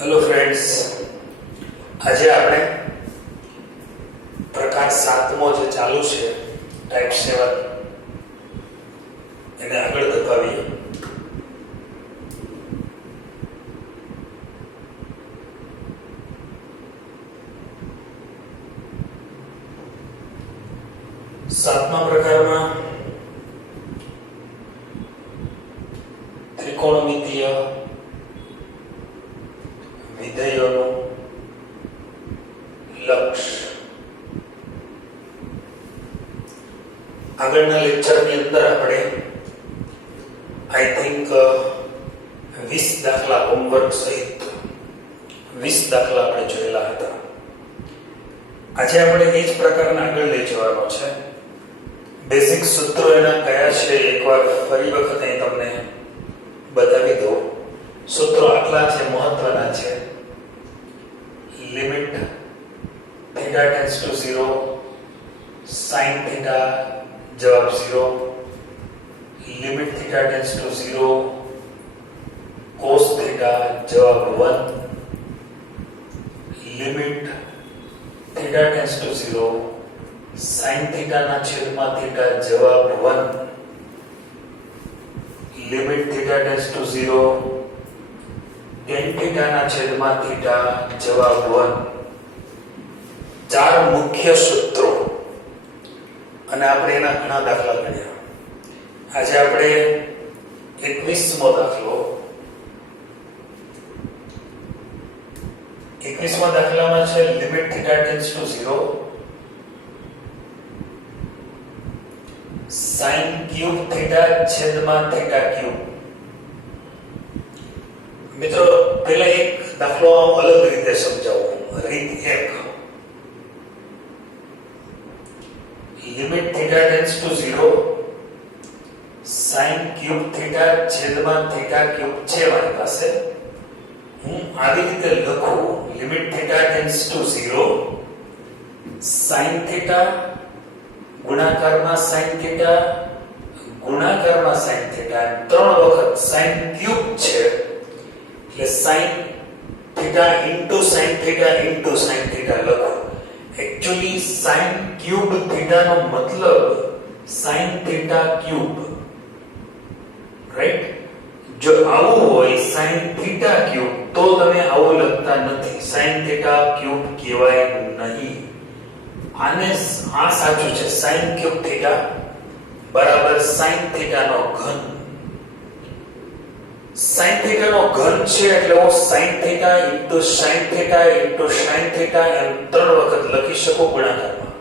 Hello friends, આજે આપણે પ્રકાર 7મો જે ચાલુ છે ટાઈપ 7 એને આગળ ધપાવીએ. સાતમા પ્રકારમાં ત્રિકોણમિતીય વિધેયોનું લક્ષ. આગળના લેક્ચરની અંદર આપણે આઈ થિંક 20 દાખલા હોમવર્ક સહિત 20 દાખલા આપણે જોયેલા હતા. આજે આપણે એ જ પ્રકારના આગળ લઈ જવાનો છે. બેઝિક સૂત્રો એના કયા છે એકવાર ફરી વખત અહીં તમને બતાવી દઉં. સૂત્રો આટલા છે, મહત્વના છે. Limit theta tends to 0, sin theta જવાબ 0. Limit theta tends to 0, cos theta જવાબ 1. Limit theta tends to 0, sin theta ના છેદમાં થીટા જવાબ 1. Limit theta tends to 0, tan theta ના છેદમાં થીટા જવાબ 1. ચાર મુખ્ય સૂત્રો અને આપણે એના ઘણા દાખલા ગણ્યા. આજે આપણે 21મો દાખલો. 21મા દાખલામાં છે limit theta tends to 0, sin cube theta છેદમાં થીટા ક્યુબ. મિત્રો પહેલા એક દાખલો અલગ રીતે સમજાવું. રીત 1, limit theta tends to 0, sin cube theta છેદમાં થીટા ક્યુબ છે મારી પાસે. હું આવી રીતે લખું, limit theta tends to 0, sin theta ગુણાકારમાં sin થીટા ગુણાકારમાં sin થીટા, 3 વખત sin ક્યુબ છે એટલે sin theta into sin theta into sin theta લખો. એકચ્યુઅલી sin ક્યુબ થીટા નો મતલબ sin થીટા ક્યુબ, રાઈટ? જો આવું હોય sin થીટા ક્યુબ તો તમે આવું લખતા નથી. sin થીટા ક્યુબ કહેવાય નહીં. આને આ સાચું છે. sin ક્યુબ થીટા બરાબર sin થીટા નો ઘન. sin થીટા નો ઘન છે એટલે હું sin theta into sin theta into sin theta એમ 3 વખત લખી શકું ગુણાકારમાં.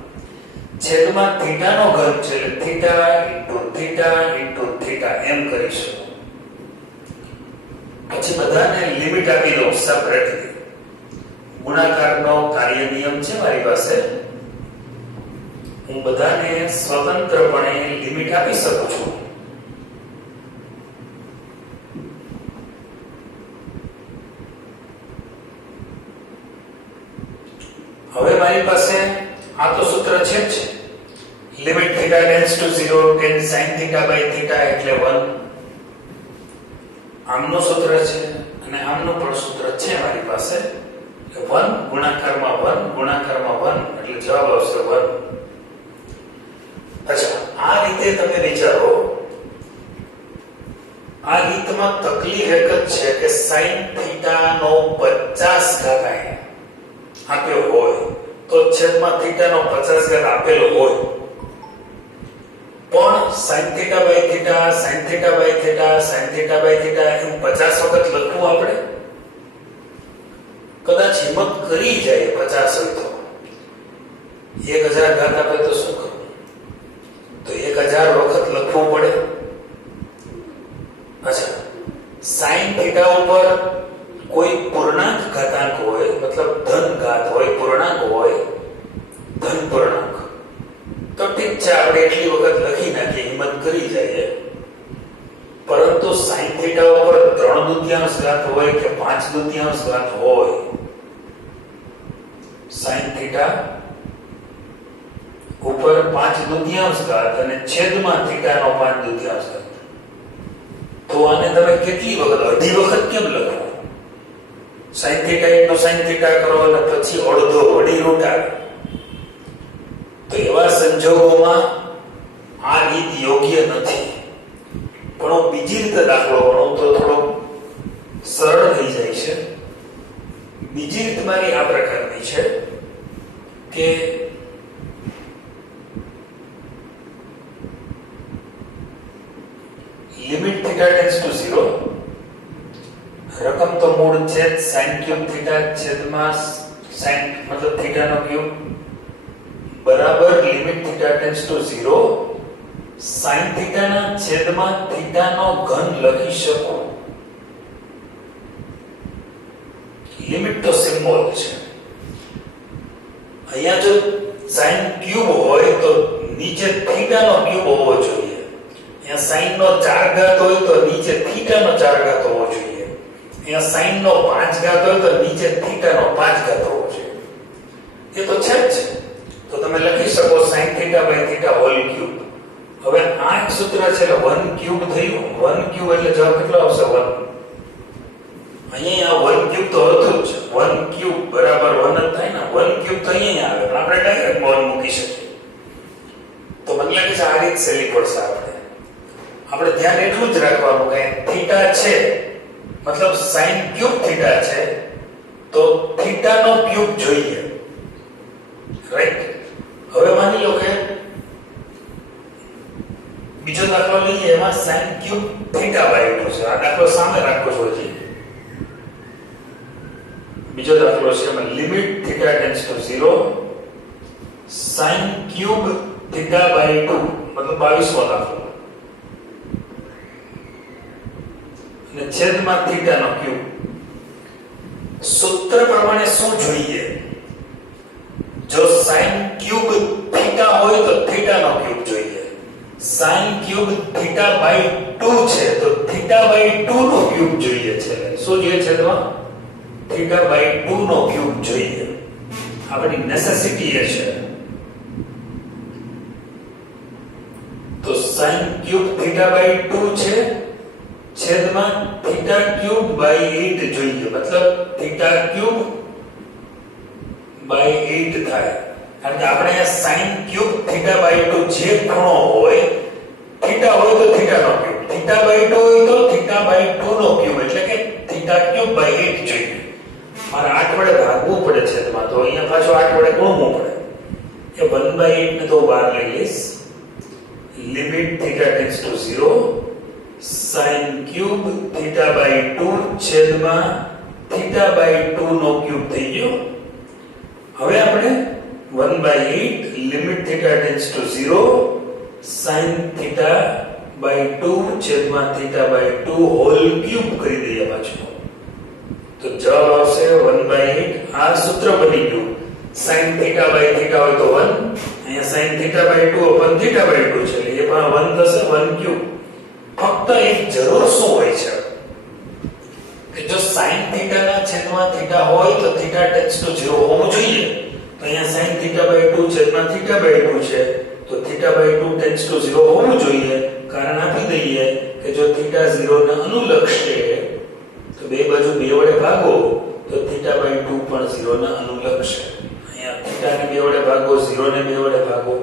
છેદમાં થીટા નો ઘન છે એટલે theta into theta into theta એમ કરી શકું. પછી બધાને લિમિટ આપી દઉં સેપરેટલી. ગુણાકારનો કાર્ય નિયમ છે મારી પાસે. હું બધાને સ્વતંત્રપણે લિમિટ આપી શકું છું. હવે મારી પાસે આ તો સૂત્ર છે જ. Limit theta tends to 0, tan sin theta by theta એટલે 1. આમનું સૂત્ર છે અને આમનું પણ સૂત્ર છે મારી પાસે. 1 ગુણાકારમાં 1 ગુણાકારમાં 1 એટલે જવાબ આવશે 1. અચ્છા, આ રીતે તમે વિચારો. આ રીતમાં તકલીફ એક જ છે કે sin થીટા નો 50 ઘાત આપ્યો હોય તો છેદમાં થીટા નો 50 ઘાત આપેલો હોય, પણ sin theta by theta sin theta by theta sin theta by theta એમ 50 વખત લખવું આપણે. કદાચ હિંમત કરી જાય 50 હોય તો 1000 ઘાત આપે તો શું કરવું? તો 1000 વખત લખવું પડે. અચ્છા, sin થીટા ઉપર કોઈ પૂર્ણાંક ઘાતાંક હોય, મતલબ ધન ઘાત હોય, પૂર્ણાંક હોય, ધન પૂર્ણાંક, તો ઠીક છે, આપણે એટલી વખત લખી નાખીએ, હિંમત કરી જાય. પરંતુ sin થીટા ઉપર 3/2 ઘાત હોય કે 5/2 ઘાત હોય, sin થીટા ઉપર 5/2 ઘાત અને છેદમાં થીટા નો 5/2 ઘાત, તો આને તમે કેટલી વખત, અડધી વખત કેમ લખો? sin theta into sin theta કરો અને પછી અડધો વડી રૂટ આવે. તો એવા સંજોગોમાં આ રીત યોગ્ય નથી. પણ હું બીજી રીતે દાખલો ગણું તો થોડો સરળ થઈ જાય છે. બીજી રીત મારી આ પ્રકારની છે કે લિમિટ થીટા ટેન્ડ્સ ટુ 0, રકમ તો મૂળ છે sin ક્યુબ થીટા છેદમાં sin મતલબ થીટા નો ક્યુબ બરાબર limit theta tends to 0 sin theta ના છેદમાં થીટા નો ઘન લખી શકો. લિમિટ તો સિમ્બોલ છે. અહીંયા જો sin ક્યુબ હોય તો નીચે થીટા નો ક્યુબ હોવો જોઈએ. અહીંયા sin નો 4 ઘાત હોય તો નીચે થીટા નો 4 ઘાત હોવો જોઈએ. અહીંયા sin નો 5 ઘાત હોય તો નીચે થીટા નો 5 ઘાત હોવો જોઈએ. એ તો છે જ. તો તમે લખી શકો sin theta by theta whole cube. હવે આ એક સૂત્ર છે એટલે 1 ક્યુબ થયું. 1 ક્યુબ એટલે જવાબ કેટલો આવશે? 1. અહીંયા 1 ક્યુબ તો હતું જ. 1 ક્યુબ બરાબર 1 જ થાય ને. 1 ક્યુબ તો અહીંયા આવે પણ આપણે ડાયરેક્ટ 1 મૂકી શકીએ. તો મને લાગે છે આ રીત સહેલી પડશે. આપણે ધ્યાન એટલું જ રાખવાનું કે થીટા છે મતલબ sin ક્યુબ થીટા છે તો થીટા નો ક્યુબ જોઈએ. રાઈટ. હવે માની લો કે બીજો દાખલો લઈએ. એમાં sin ક્યુબ થીટા બાય 2 છે. આ દાખલો સામે રાખો છો. હજી બીજો દાખલો છે એમાં limit theta tends to 0 sin cube theta by 2 મતલબ 22મો દાખલો અને છેદમાં થીટા નો ક્યુબ. સૂત્ર પ્રમાણે શું જોઈએ? જો sin ક્યુબ થીટા હોય તો થીટા નો ક્યુબ જોઈએ. sin ક્યુબ થીટા બાય 2 છે તો થીટા બાય 2 નો ક્યુબ જોઈએ છે. શું જોઈએ છેદમાં? થીટા બાય 2 નો ક્યુબ જોઈએ. આપણી નેસેસિટી એ છે. તો sin ક્યુબ થીટા બાય 2 છે છેદમાં થીટા ક્યુબ બાય 8 જોઈએ. મતલબ થીટા ક્યુબ બાય 8 થાય. કારણ કે આપણે આ sin ક્યુબ થીટા બાય 2 જે ખૂણો હોય થીટા હોય તો થીટા નો ક્યુબ, થીટા બાય 2 હોય તો થીટા બાય 2 નો ક્યુબ એટલે કે થીટા ક્યુબ બાય 8 જોઈએ. મારે 8 વડે ભાગવું પડે છેદમાં તો અહીંયા પાછો 8 વડે ગુણવું પડે. એ 1/8 ને તો બહાર લઈ લઈશ. Limit theta tends to 0 sin cube theta by 2 છેદમાં થીટા બાય 2 નો ક્યુબ થઈ ગયો. હવે આપણે 1/8 limit theta tends to 0 sin theta by 2 છેદમાં થીટા બાય 2 હોલ ક્યુબ કરી દઈએ પાછું. તો જવાબ આવશે 1/8. આ સૂત્ર બની ગયું. sin થીટા બાય થીટા હોય તો 1, અહીંયા sin theta by 2 upon theta by 2 છે એટલે એ પણ 1 થશે 1 ક્યુબ. ફક્ત એક જરૂર શું હોય છે કે જો sin થીટા ના છેદમાં થીટા હોય તો થીટા ટેન્ડ્સ ટુ 0 હોવું જોઈએ. તો અહીંયા sin થીટા બાય 2 છેદમાં થીટા બાય 2 છે તો થીટા બાય 2 ટેન્ડ્સ ટુ 0 હોવું જોઈએ. કારણ આપી દઈએ કે જો થીટા 0 ને અનુલક્ષે તો બે બાજુ 2 વડે ભાગો તો થીટા બાય 2 પણ 0 ને અનુલક્ષે. અહીંયા થીટા ને 2 વડે ભાગો, 0 ને 2 વડે ભાગો,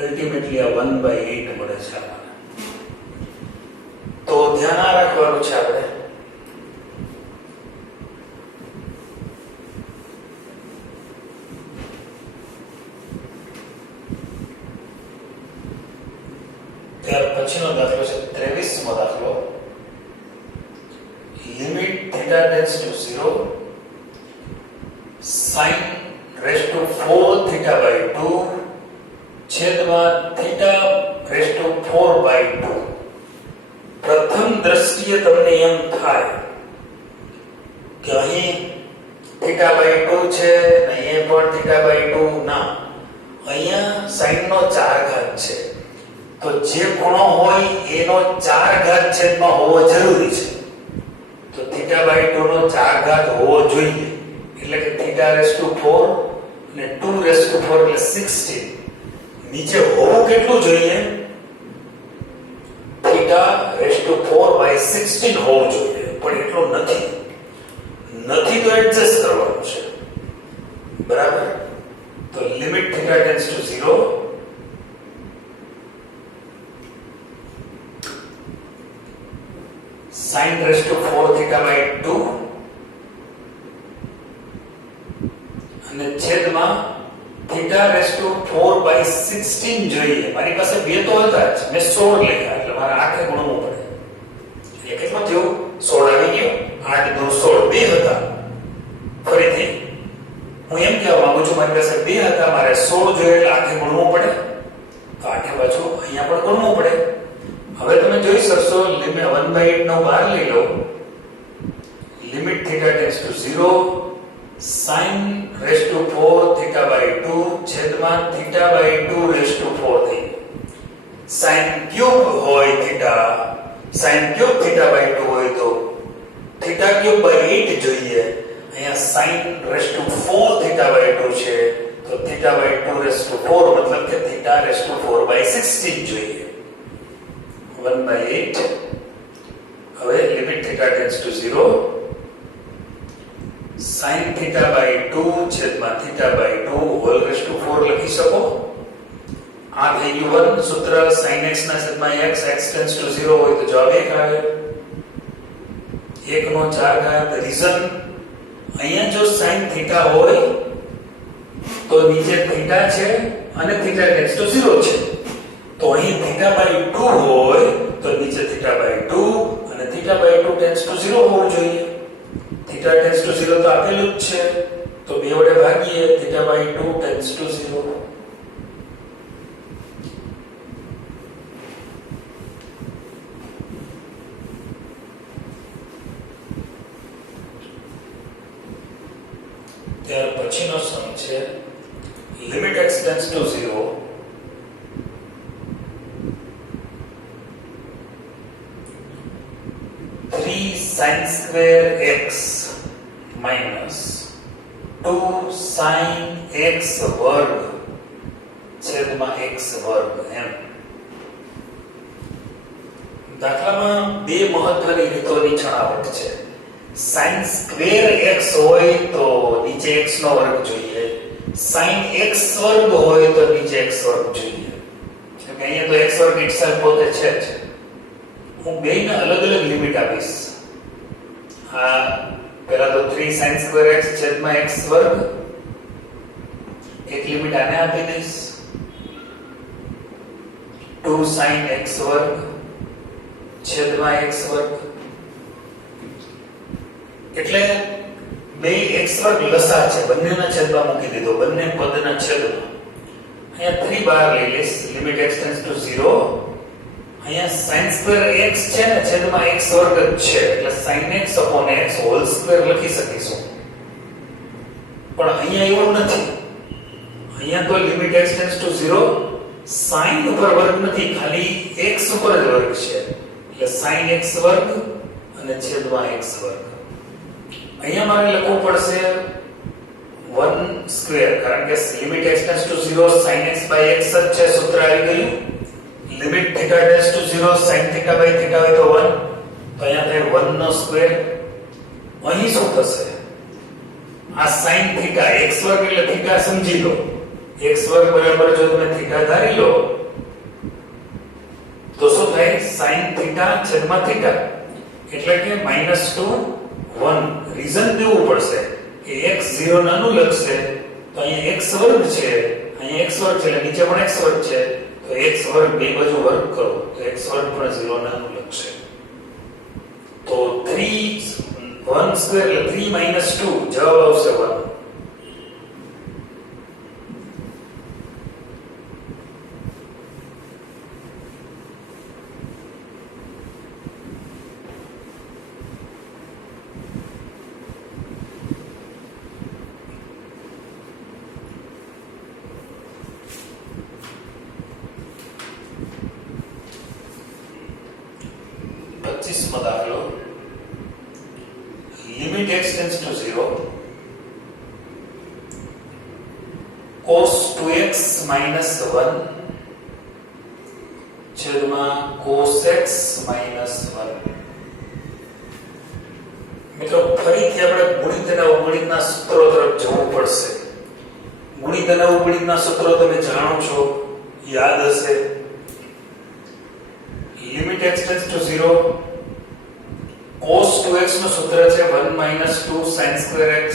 અલ્ટિમેટલી આ 1/8 મળે છે આપણને. તો ધ્યાન આ રાખવાનું છે આપણે. ત્યાર પછીનો દાખલો છે 23મો દાખલો. Limit theta tends to 0 sin raise to 4 theta by 2 છેદમાં થીટા રેઝ ટુ 4 બાય 2. પ્રથમ દ્રષ્ટિએ તમને એમ થાય કે અહીં થીટા બાય 2 છે ને અહીં પણ થીટા બાય 2. ના, અહીંયા sin નો 4 ઘાત છે તો જે ખૂણો હોય એનો 4 ઘાત છેદમાં હોવો જરૂરી છે. તો થીટા બાય 2 નો 4 ઘાત હોવો જોઈએ. એટલે કે થીટા રેઝ ટુ 4 અને 2 રેઝ ટુ 4 એટલે 16. નીચે હોવું કેટલું જોઈએ? થીટા રેઝ ટુ 4 બાય 16 હોવું જોઈએ. પણ એટલું નથી. નથી તો એડજસ્ટ કરવાનું છે, બરાબર? તો limit theta tends to 0 sin raised to 4 theta by 2 અને છેદમાં theta raised to 4 by 16 જોઈએ. મારી પાસે બે તો હતા જ, મેં 16 લખ્યા એટલે મારે 8 ગુણવું પડે. એટલે કેટલું થયું? 16 આવી ગયો. 8 2 16 બે હતા. ફરીથી હું એમ કહેવા માંગુ છું, મારી પાસે બે હતા, મારે 16 જોઈએ એટલે 8 ગુણવું પડે. તો 8 પાછું અહીંયા પણ ગુણવું પડે. હવે તમે જોઈ શકશો, લિમિટ 1/8 નો બહાર લઈ લો, limit theta tends to 0 sin raised to 4 theta by 2 છેદમાં theta by 2 raised to 4 થઈ. sin ક્યુબ હોય theta, sin cube theta by 2 હોય તો theta ક્યુબ by 8 જોઈએ. અહીંયા sin raised to 4 theta by 2 છે તો theta by 2 raised to 4 મતલબ કે theta raised to 4 by 16 જોઈએ. 1/8. હવે limit theta tends to 0 sin theta by 2 છેદમાં theta by 2 whole raise to 4 લખી શકો. આ થઈ ગયું 1. સૂત્ર sin x ના છેદમાં x, x ટેન્ડ્સ ટુ 0 હોય તો જવાબ 1 આવે. 1 નો 4 ઘાત. રીઝન અહીંયા જો sin theta હોય તો નીચે theta છે અને theta ટેન્ડ્સ ટુ 0 છે. તો અહીં theta by 2 હોય તો નીચે theta by 2 અને theta by 2 ટેન્ડ્સ ટુ 0 હોવું જોઈએ. theta ટેન્ડ્સ ટુ 0 તો આપેલું જ છે, તો 2 વડે ભાગીએ. theta by 2 tends to 0. ત્યાર પછીનો સમ છે limit x tends to 0 sin square x minus 2 sin x વર્ગ છેદમાં x વર્ગ એમ. દાખલામાં બે મહત્વની રીતોની છણાવટ છે. sin square x હોય તો નીચે x નો વર્ગ જોઈએ, sin x વર્ગ હોય તો નીચે x વર્ગ જોઈએ. એટલે કે અહીંયા તો x વર્ગ itself પોતે છે જ. હું બેને અલગ અલગ લિમિટ આપીશ. પહેલા તો 3 sin square x છેદમાં x વર્ગ, એક લિમિટ આને આપી દઈશ. 2 sin x વર્ગ છેદમાં x વર્ગ. એટલે બે x વર્ગ લસા છે, બંનેના છેદમાં મૂકી દીધો, બંને પદના છેદમાં. અહીંયા 3 બહાર લઈ લઈશ. Limit x tends to 0. અહીંયા sin square x છે ને છેદમાં x વર્ગ જ છે, એટલે sin x upon x whole square લખી શકીશું. પણ અહીંયા એવું નથી. અહીંયા તો limit x tends to 0 sin ઉપર વર્ગ નથી, ખાલી x ઉપર જ વર્ગ છે, એટલે sin x વર્ગ અને છેદમાં x વર્ગ. અહીંયા મારે લખવું પડશે 1 સ્ક્વેર, કારણ કે limit x tends to 0 sin x by x જ છે, સૂત્ર આવી ગયું. Limit theta tends to 0 sin theta by theta હોય તો 1, તો અહીંયા થાય 1 નો સ્ક્વેર. અહીં શું થશે? આ sin theta x વર્ગ એટલે theta સમજી લો, x વર્ગ બરાબર જો તમે theta ધારી લો તો શું થાય? sin theta છેદમાં theta, એટલે કે -2 1. રીઝન દેવું પડશે કે x 0 નાનું લખશે તો અહીંયા x વર્ગ છે, અહીંયા x વર્ગ છે એટલે નીચે પણ x વર્ગ છે, તો x વર્ગ બે બાજુ વર્ગ કરો તો x વર્ગ પણ 0 નાનું લખશે. તો 3 1 સ્ક્વેર એટલે 3 2 જવાબ આવશે 1. દાખલો limit x tends to 0 cos 2x - 1 છેદમાં cos x - 1. મિત્રો ફરીથી આપણે ગુણિત અને અવગણિતના સૂત્રો તરફ જવું પડશે. ગુણિત અને અવગણિતના સૂત્રો તમે જાણો છો, યાદ હશે. Limit x tends to 0 cos 2x નું સૂત્ર છે 1 - 2 sin square x,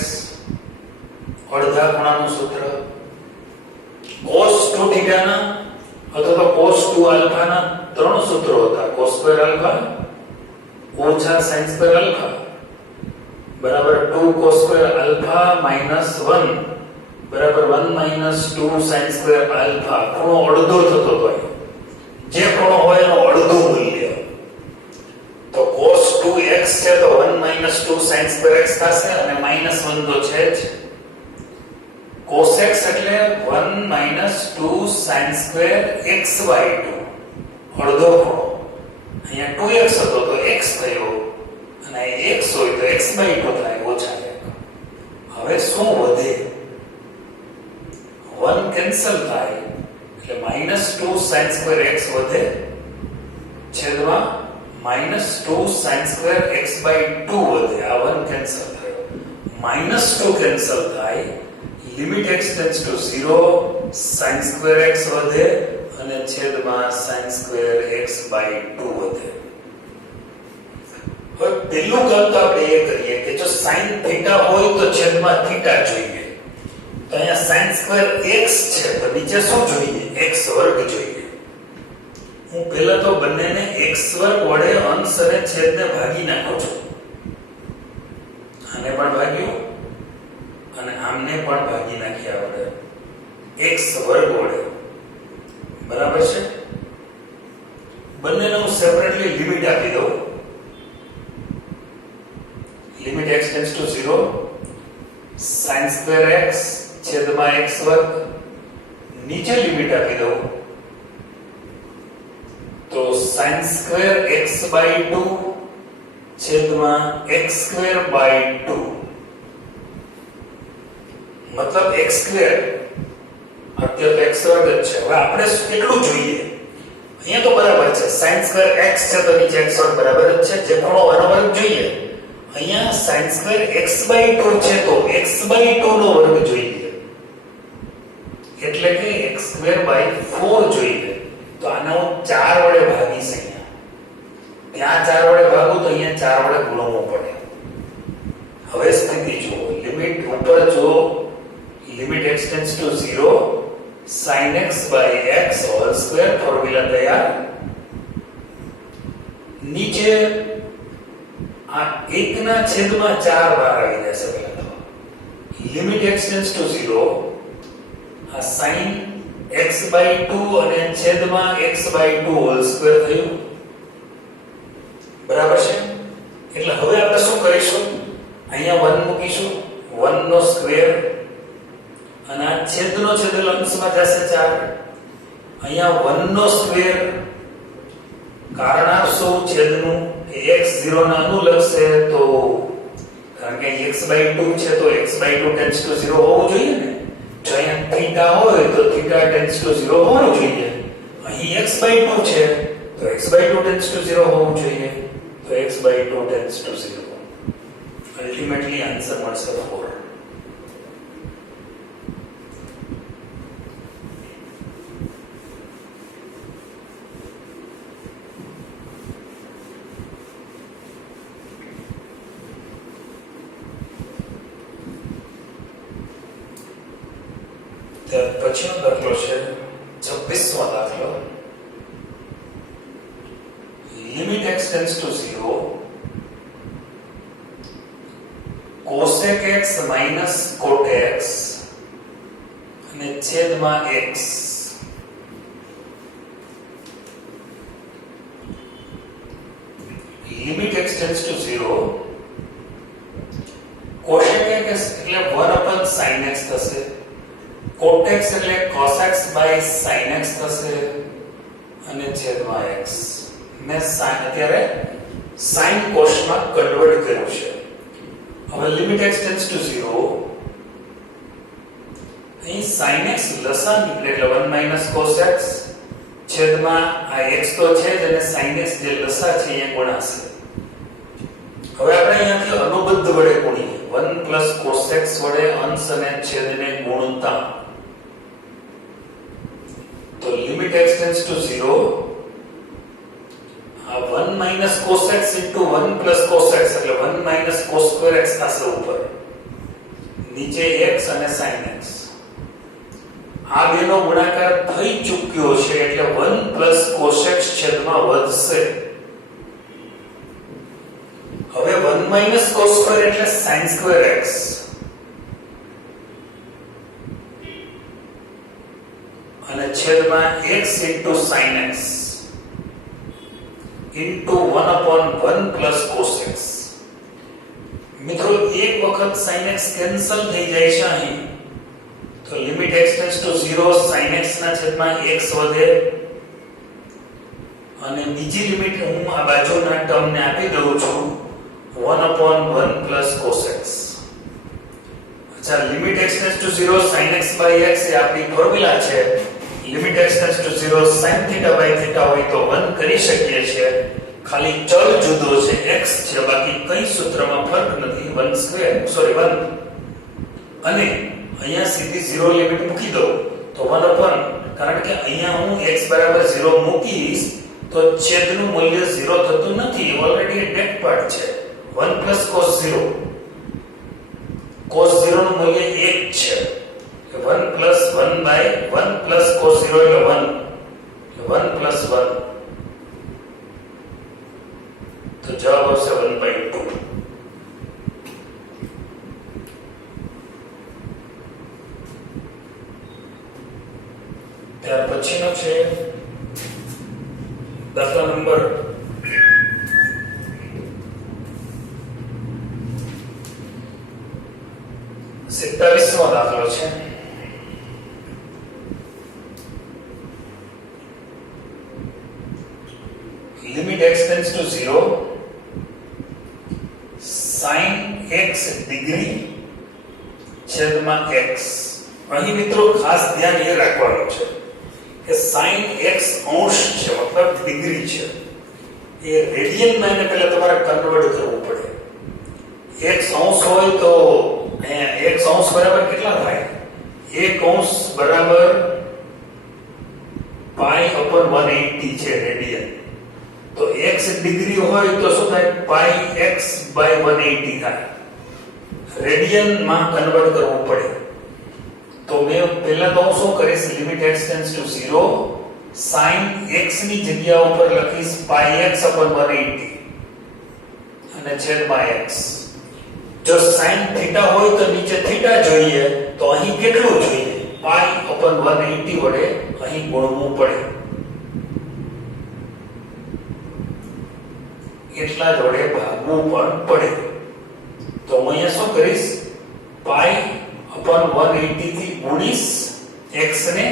અડધા ખૂણાનું સૂત્ર. cos 2 થીટા ના અથવા તો cos 2 આલ્ફા ના ત્રણ સૂત્રો હતા. cos સ્ક્વેર આલ્ફા ઓછા sin સ્ક્વેર આલ્ફા બરાબર 2 cos સ્ક્વેર આલ્ફા -1 બરાબર 1 - 2 sin સ્ક્વેર આલ્ફા. ખૂણો અડધો થતો હતો. જે ખૂણો હોય એનો અડધું મૂલ્ય. તો cos 2x છે તો 1 - 2 sin સ્ક્વેર x થશે અને -1 તો છે જ. cos x એટલે 1 - 2 sin સ્ક્વેર x/2 અડધો ખૂણો. અહીંયા 2x હતો તો x થયો અને x હોય તો x/2 થાય ઓછા 1. હવે શું વધે? 1 કેન્સલ થાય એટલે -2 sin સ્ક્વેર x વધે છેદમાં -2 sin સ્ક્વેર x/2 વધે. આ 1 કેન્સલ થયો. -2 કેન્સલ થાય, limit x tends to 0 sin square x વધે અને છેદમાં sin સ્ક્વેર x/2 વધે. હવે પહેલું કામ તો આપણે એ કરીએ કે જો sin થીટા હોય તો છેદમાં થીટા જોઈએ. તો અહીંયા sin સ્ક્વેર x છે તો નીચે શું જોઈએ? x વર્ગ જોઈએ. હું પહેલા તો બંનેને x વર્ગ વડે અંશ અને છેદને ભાગી નાખું છું. આને પણ ભાગ્યું અને આમને પણ ભાગી નાખ્યા વડે x વર્ગ વડે. બરાબર છે? બંનેને હું સેપરેટલી લિમિટ આપી દઉં. Limit x tends to 0 sin square x છેદમાં x વર્ગ. નીચે લિમિટ આપી દઉં તો sin સ્ક્વેર x/2 છેદમાં x²/2 મતલબ x² અત્યારે x વર્ગ જ છે. હવે આપણે કેટલું જોઈએ? અહીંયા તો બરાબર છે sin સ્ક્વેર x છે તો નીચે x વર્ગ બરાબર જ છે. જે ખૂણો એનો વર્ગ જોઈએ. અહીંયા sin સ્ક્વેર x/2 છે તો x/2 નો વર્ગ જોઈએ. એટલે કે x²/4 જોઈએ. તો આને હું 4 વડે ભાગીશ. અહીંયા ત્યાં 4 વડે ભાગું તો અહીંયા 4 વડે ગુણવું પડે. હવે સ્થિતિ જુઓ. લિમિટ ઉપર જો limit x tends to 0 sin x/x whole square formula તૈયાર. નીચે આ 1 ના છેદમાં 4 બહાર આવી જશે. પહેલા તો લિમિટ x ટેન્ડ્સ ટુ 0 આ sin x/2 અને છેદમાં x/2 હોલ સ્ક્વેર થયું. બરાબર છે? એટલે હવે આપણે શું કરીશું? અહીંયા 1 મૂકીશું. 1 નો સ્ક્વેર અને આ છેદનો છેદેલો અંશમાં જશે 4. અહીંયા 1 નો સ્ક્વેર કારણ આપશું છેદનું x 0 ના અનુલક્ષે તો કારણ કે x/2 છે તો x/2 ટેન્ડ્સ ટુ 0 હોવું જોઈએ ને. જો અહીંયા થીટા હોય તો થીટા ટેન્ડ્સ ટુ 0 હોવું જોઈએ. અહીં x/2 છે તો x/2 ટેન્ડ્સ ટુ 0 હોવું જોઈએ. તો x/2 tends to 0. Ultimately answer મળશે 4. ત્યાર પછીનો દાખલો છે 26મો દાખલો. Limit x tends to 0 cosec x minus cot x અને છેદમાં x. Limit x tends to 0 cosec x એટલે 1 sin x થશે. cot x એટલે cos x by sin x થશે અને છેદમાં x. મેં sin અત્યારે sin cos માં કન્વર્ટ કર્યું છે. હવે લિમિટ x ટેન્ડ્સ ટુ 0 અહીં sin x લસા નીકળે એટલે 1 minus cos x છેદમાં આ x તો છે જ અને sin x જે લસા છે એ ગુણાશે. હવે આપણે અહીંયાથી અનુબદ્ધ વડે ગુણીએ. 1 પ્લસ કોસેક્સ વડે અંશ અને છેદને ગુણતા. તો લિમિટ x ટેન્ડ્સ ટુ 0, આ 1 minus cos x into 1 plus cos x એટલે 1 માઈનસ કોસ સ્ક્વેર x થશે ઉપર, નીચે x અને sin x. આ બેનો ગુણાકાર થઈ ચૂક્યો છે એટલે 1 પ્લસ કોસેક્સ છેદમાં વધશે. હવે 1 માઈનસ કોસ સ્ક્વેર એટલે sin સ્ક્વેર x અને છેદમાં x into sin x into 1 upon 1 plus cos x. મિત્રો એક વખત sin x કેન્સલ થઈ જાય છે અહીં, તો limit x tends to 0 sin x ના છેદમાં x વધે અને બીજી લિમિટ હું આ બાજુના ટર્મને આપી દઉં છું 1 upon 1 plus cos x. અચ્છા, limit x tends to 0 sin x by x એ આપણી ફોર્મ્યુલા છે. Limit x tends to 0 sin θ by θ હોય તો 1 કરી શકીએ છીએ. ખાલી ચલ જુદો છે, x છે, બાકી કઈ સૂત્રમાં ફરક નથી. 1 સ્ક્વેર સોરી 1 અને અહીંયા સીધી 0 લિમિટ મૂકી દો તો 1 upon, કારણ કે અહીંયા હું x બરાબર 0 મૂકીશ તો છેદનું મૂલ્ય 0 થતું નથી, ઓલરેડી ડેટ પાર્ટ છે. 1 plus cos 0, cos 0 નું મૂલ્ય 1 છે, 1 plus 1 by 1 plus cos 0 એટલે 1, 1 plus 1, તો જવાબ આવશે 1 by 2. ત્યાર પછીનો છે દાખલા નંબર 27મો દાખલો છે. Limit x tends to 0 sin x degree છેદમાં x. અહીં મિત્રો ખાસ ધ્યાન એ રાખવાનું છે કે sin x અંશ છે, મતલબ ડિગ્રી છે, એ રેડિયનમાં એને પહેલા તમારે કન્વર્ટ કરવું પડે. x અંશ હોય તો x અંશ બરાબર કેટલા થાય? 1 અંશ બરાબર પાઈ upon 180 છે રેડિયન. તો x ડિગ્રી હોય તો શું થાય? પાઈ x by 180 થાય. રેડિયન માં કન્વર્ટ કરવું પડે. તો મેં પહેલા તો શું કરીશ, limit x tends to 0 sin x ની જગ્યા ઉપર લખીશ પાઈ x upon 180 અને છેદમાં x. જો sin θ હોય તો નીચે θ જોઈએ, તો અહીં કેટલું જોઈએ? પાઈ upon 180 વડે અહીં ગુણવું પડે. એટલા જોડે ભાગવું પણ પડે. તો હું અહીંયા શું કરીશ? પાઈ upon 180 થી ગુણીશ x ને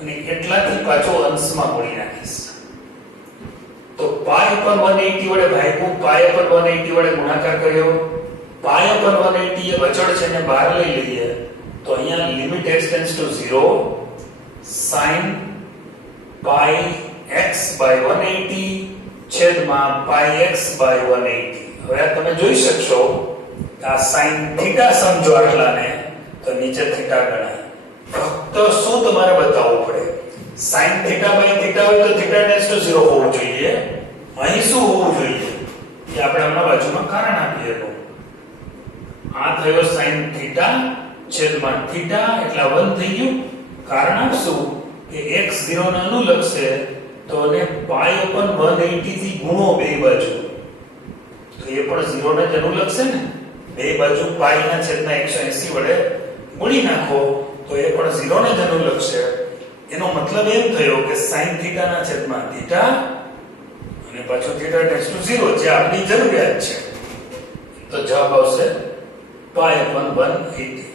અને એટલાથી પાછો અંશમાં ગુણી નાખીશ. તો પાઈ upon 180 વડે ભાગ્યું, પાઈ upon 180 વડે ગુણાકાર કર્યો. પાઈ upon 180 એ અચળ છે ને બહાર લઈ લઈએ તો અહીંયા limit x tends to 0 sin pi x by 180 છેદમાં પાઈ x by 180. હવે આ તમે જોઈ શકશો કે આ sin θ સમજો આટલાને તો નીચે θ ગણાય. ફક્ત શું તમારે બતાવવું પડે? sin θ by θ હોય તો θ ટેન્ડ્સ ટુ 0 હોવું જોઈએ. અહીં શું હોવું જોઈએ એ આપણે હમણાં બાજુમાં કારણ આપીએ. આ થયો sin θ છેદમાં θ એટલે 1 થઈ ગયું. કારણ આપશું કે x 0 ને અનુલક્ષે તો ને પાઈ upon 180 થી ગુણો બે બાજુ, તો એ પણ 0 ને જ અનુલક્ષે ને. બે બાજુ પાઈ ના છેદમાં 180 વડે ગુણી નાખો તો એ પણ 0 ને જ અનુલક્ષે. એનો મતલબ એમ થયો કે sin θ ના છેદમાં θ અને પાછો θ ટેન્ડ્સ ટુ 0 જે આપણી જરૂરિયાત છે. તો જવાબ આવશે પાઈ upon 180.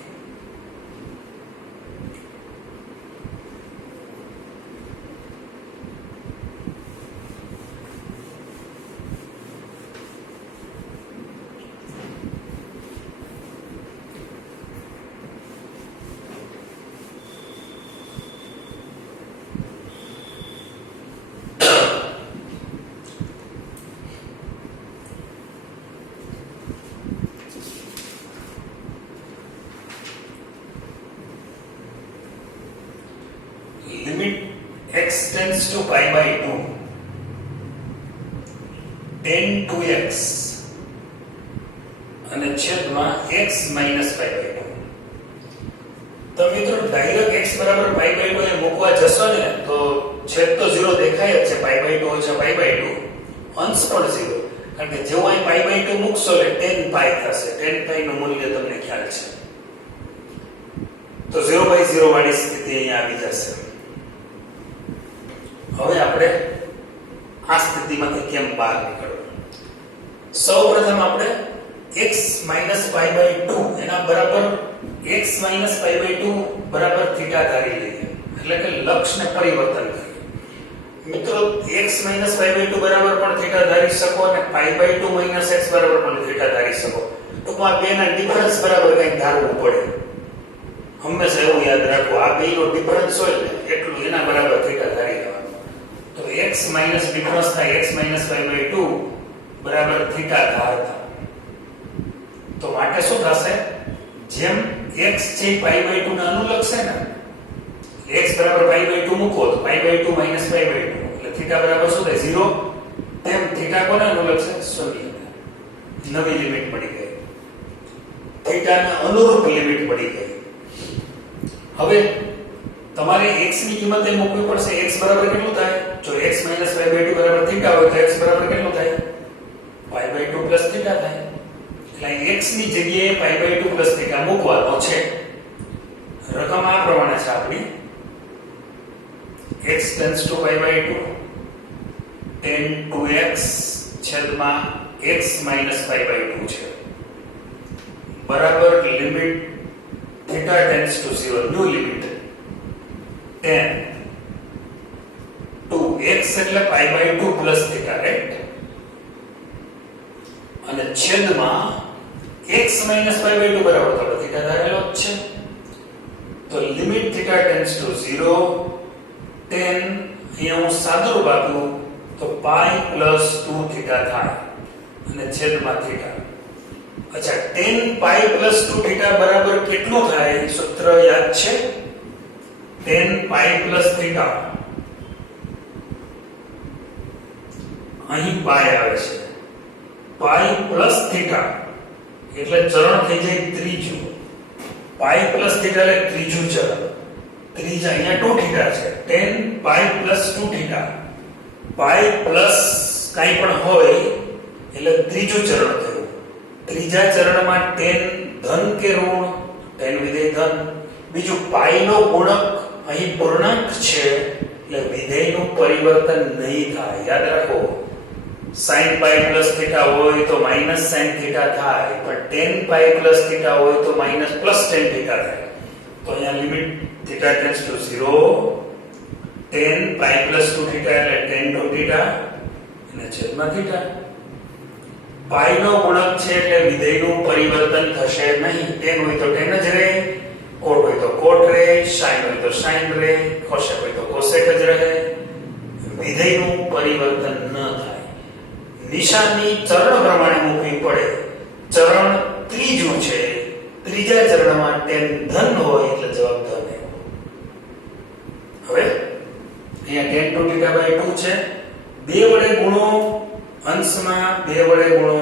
tends to pi by 2 tan 2x અને છેદમાં x minus pi by 2. તો મિત્રો ડાયરેક્ટ x બરાબર pi by 2 એ મૂકવા જશો ને તો છેદ તો 0 દેખાય જ છે, pi by 2 છે pi by 2, અંશ પણ 0, કારણ કે જેવું અહીં pi by 2 મૂકશો એટલે tan pi થશે. tan pi નું મૂલ્ય તમને ખ્યાલ છે, તો 0/0 વાળી સ્થિતિ અહીંયા આવી જશે. હવે આપણે આ સ્થિતિમાંથી કેમ બહાર નીકળવું? સૌપ્રથમ આપણે x minus pi by 2 એના બરાબર x minus pi by 2 બરાબર થીટા ધારી લઈએ, એટલે કે લક્ષને પરિવર્તન કરીએ. મિત્રો x minus pi by 2 બરાબર પણ થીટા ધારી શકો અને pi by 2 minus x બરાબર પણ થીટા ધારી શકો. ટૂંકમાં બેના ડિફરન્સ બરાબર કંઈક ધારવું પડે. હંમેશા એવું યાદ રાખો, આ બેનો ડિફરન્સ હોય ને એટલું એના બરાબર થીટા ધારી લેવાનું. તો x minus ડિફરન્સ થાય x minus pi by 2 બરાબર થીટા ધારતા. તો માટે શું થશે? જેમ x છે pi by 2 ને અનુલક્ષે ને, x બરાબર pi by 2 મૂકો તો pi by 2 minus pi by 2 એટલે થીટા બરાબર શું થાય? 0. તેમ થીટા કોને અનુલક્ષે? 0. નવી લિમિટ મળી ગઈ, થીટાને અનુરૂપ લિમિટ મળી ગઈ. હવે તમારે x ની કિંમત એ મૂકવી પડશે. x બરાબર કેટલું થાય? જો x minus pi by 2 બરાબર થીટા હોય તો x બરાબર કેટલું થાય? pi by 2 plus થીટા થાય. એટલે x ની જગ્યાએ pi by 2 plus થીટા મૂકવાનો છે. રકમ આ પ્રમાણે છે આપણી, x tends to pi by 2 tan 2x છેદમાં x minus pi by 2 છે બરાબર limit theta tends to 0, new limit tan 2x એટલે pi by 2 plus theta, right? અને છેદમાં x minus pi by 2 બરાબર તો થીટા ધારેલો જ છે. તો limit theta tends to 0 tan, અહીંયા હું સાદુરૂપ આપું તો pi plus 2 થીટા થાય અને છેદમાં થીટા. અચ્છા, tan pi plus 2 થીટા બરાબર કેટલું થાય? સૂત્ર યાદ છે? tan pi plus થીટા, અહીં pi આવે છે, pi plus થીટા એટલે ચરણ થઈ જાય ત્રીજું. pi plus થીટા એટલે ત્રીજું ચરણ. ત્રીજા અહીંયા 2 થીટા છે, tan pi plus 2 theta. pi plus કાઈ પણ હોય એટલે ત્રીજું ચરણ થયું. ત્રીજા ચરણમાં tan ધન કે ઋણ? tan વિધેય ધન. બીજું pi નો ગુણક અહીં પૂર્ણાંક છે એટલે વિધેયનું પરિવર્તન નહીં થાય. યાદ રાખો, sin pi plus theta હોય તો minus sin theta થાય, પણ tan pi plus theta હોય તો minus plus tan theta થાય. તો અહીંયા limit theta tends to 0 tan pi plus 2 theta એટલે tan 2 theta અને છેદમાં theta. pi નો ગુણક છે એટલે વિધેયનું પરિવર્તન થશે નહીં. tan હોય તો tan જ રહે, cot હોય તો cot રહે, sin હોય તો sin રહે, cosec હોય તો cosec જ રહે. વિધેયનું પરિવર્તન ન થાય. નિશાની ચરણ પ્રમાણે મૂકવી પડે. ચરણ ત્રીજું છે, ત્રીજા ચરણમાં tan ધન હોય એટલે જવાબ ધન. હવે અહીંયા tan 2 theta by 2 છે, 2 વડે ગુણો, અંશમાં 2 વડે ગુણો,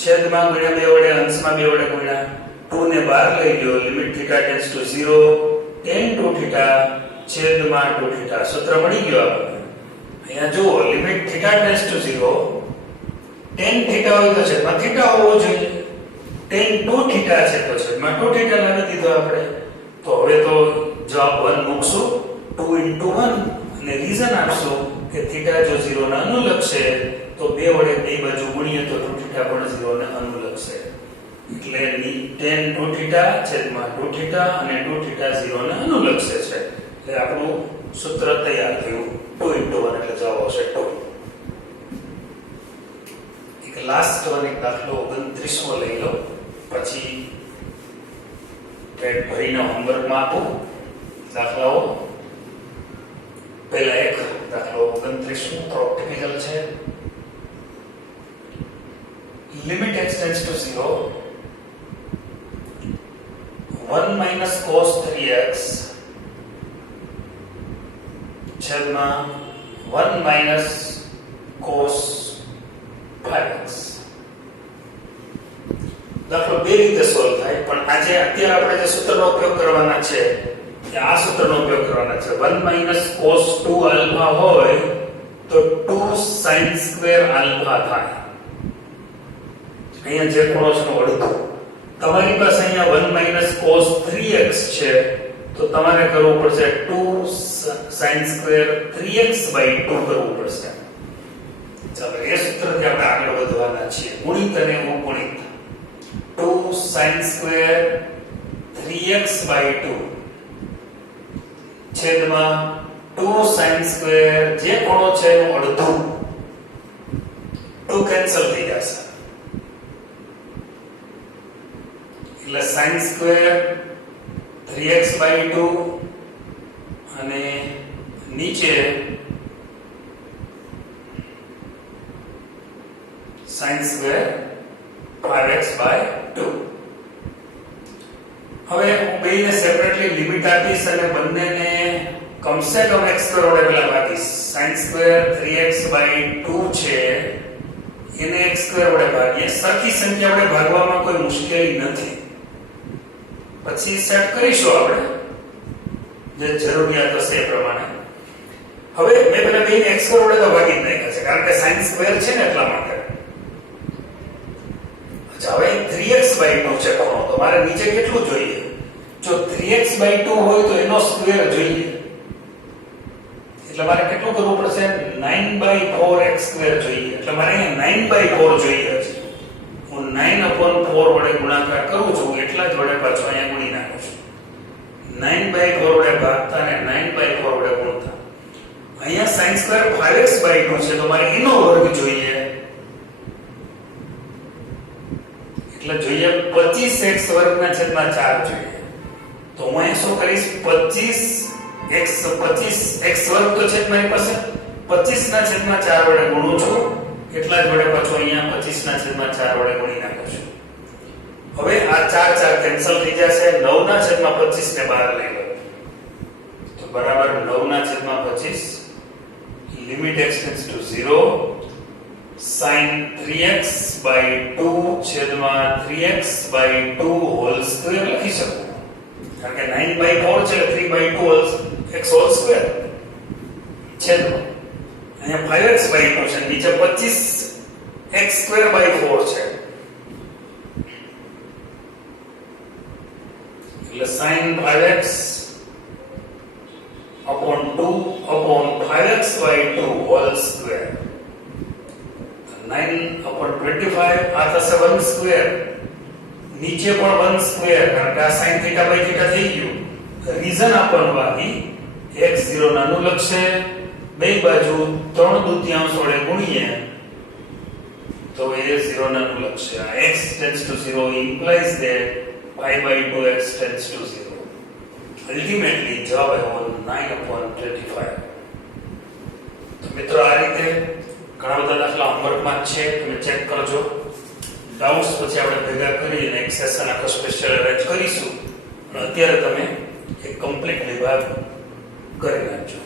છેદમાં ગુણ્યા 2 વડે, અંશમાં 2 વડે ગુણ્યા 2 ને બહાર લઈ લ્યો. Limit theta tends to 0 tan 2 theta છેદમાં 2 theta. સૂત્ર મળી ગયું આપણને. અહીંયા જુઓ, limit theta tends to 0 tan theta હોય તો છેદમાં theta હોવો જોઈએ. tan 2 theta છે તો છેદમાં 2 theta લાવી દીધો આપણે. તો હવે તો જવાબ 1 મૂકશું, 2 into 1, અને રીઝન આપશું કે theta જો 0 ને અનુલક્ષે તો 2 વડે બે બાજુ ગુણીએ તો 2 theta પણ 0 ને અનુલક્ષે. એટલે tan 2 theta છેદમાં 2 theta અને 2 theta 0 ને અનુલક્ષે છે. એટલે આપણું સૂત્ર તૈયાર થયું, 2 into 1 એટલે જવાબ આવશે 2. એક લાસ્ટ વન એક દાખલો 29મો લઈ લો, પછી પેટ ભરીને હોમવર્કમાં આપું દાખલાઓ. પહેલા એક દાખલો 29મો થોડો ટિપિકલ છે. Limit x tends to 0 1 minus cos 3x છેદમાં 1 માઇનસ cos 5x. દાખલો બે રીતે સોલ્વ થાય, પણ આજે અત્યારે આપણે જે સૂત્રનો ઉપયોગ કરવાના છે કે આ સૂત્રનો ઉપયોગ કરવાના છે. 1 માઇનસ cos 2 આલ્ફા હોય તો 2 sin સ્ક્વેર આલ્ફા થાય. અહીંયા જે ખૂણો છે એનું અડધું. તમારી પાસે અહીંયા 1 માઇનસ cos 3x છે તો તમારે કરવું પડશે 2 sin સ્ક્વેર 3x by 2 કરવું પડશે. ચાલો એ સૂત્રથી આપણે આગળ વધવાના છીએ. ગુણિત અને ઉપગુણિત 2 sin સ્ક્વેર 3x by 2 છેદમાં 2 sin સ્ક્વેર જે ખૂણો છે એનું અડધું. 2 કેન્સલ થઈ જશે એટલે sin સ્ક્વેર 3x by 2 અને નીચે sin સ્ક્વેર 5x by 2. હવે હું બેને સેપરેટલી લિમિટ આપીશ અને બંનેને કમસે કમ x સ્ક્વેર વડે પેલા ભાગીશ. sin સ્ક્વેર 3x by 2 છે એને x સ્ક્વેર વડે ભાગીએ. સરખી સંખ્યા વડે ભાગવામાં કોઈ મુશ્કેલી નથી. પછી સેટ કરીશું આપણે જે જરૂરિયાત હશે એ પ્રમાણે. હવે મેં પેલા બેને x સ્ક્વેર વડે તો ભાગી જ નાખ્યા છે કારણ કે sin સ્ક્વેર છે ને એટલા માટે. હવે 3x by 2 છે ખૂણો તો મારે નીચે કેટલું જોઈએ? જો 3x by 2 હોય તો એનો સ્ક્વેર જોઈએ એટલે મારે કેટલું કરવું પડશે? 9 by 4x સ્ક્વેર જોઈએ. એટલે મારે અહીંયા 9 by 4 જોઈએ છે. હું 9/4 વડે ગુણાકાર કરું છું એટલા જ વડે પાછો અહીંયા ગુણી નાખું છું. 9 by 4 વડે ભાગતા અને 9 by 4 વડે ગુણતા. અહીંયા sin સ્ક્વેર 5x by 2 છે તો મારે એનો વર્ગ જોઈએ. એટલે જોઈએ 25x વર્ગના છેદમાં 4 જોઈએ. તો હું અહીં શું કરીશ? 25x વર્ગ તો છે મારી પાસે 25 ના છેદમાં 4 વડે ગુણું છું એટલા જ વડે પાછો અહીંયા 25 ના છેદમાં 4 વડે ગુણી નાખું છું. હવે આ 4 કેન્સલ થઈ જશે. 9 ના છેદમાં 25 ને બહાર લઈ લો તો બરાબર 9 ના છેદમાં 25 limit x tends to 0 sin 3x by 2 છેદમાં 3x by 2 હોલ સ્ક્વેર લખી શકું કારણ કે 9 by 4 છે 3 by 2 x હોલ સ્ક્વેર છેદમાં અહીંયા 5x by 2 છે નીચે 25x સ્ક્વેર by 4 છે એટલે sin 5x upon 2 upon 5x by 2 whole square 9/25 આ થશે 1 સ્ક્વેર. નીચે પણ 1 સ્ક્વેર કારણ કે આ sin થીટા બાય થીટા થઈ ગયું. રીઝન આપવાનું બાકી x0 નાનું લખશે. બે બાજુ 3/2 વડે ગુણીએ તો એ 0 નાનું લખશે. આ x tends to 0 implies that pi by 2x tends to 0. Ultimately જવાબ આવ્યો 9/25. તો મિત્રો આ રીતે ઘણા બધા દાખલા હોમવર્કમાં છે તમે ચેક કરજો. ડાઉટ્સ પછી આપણે ભેગા કરીને એક સેશન આખો સ્પેશિયલ અરેન્જ કરીશું. અને અત્યારે તમે એક કમ્પ્લીટ વિભાગ કરી નાખજો.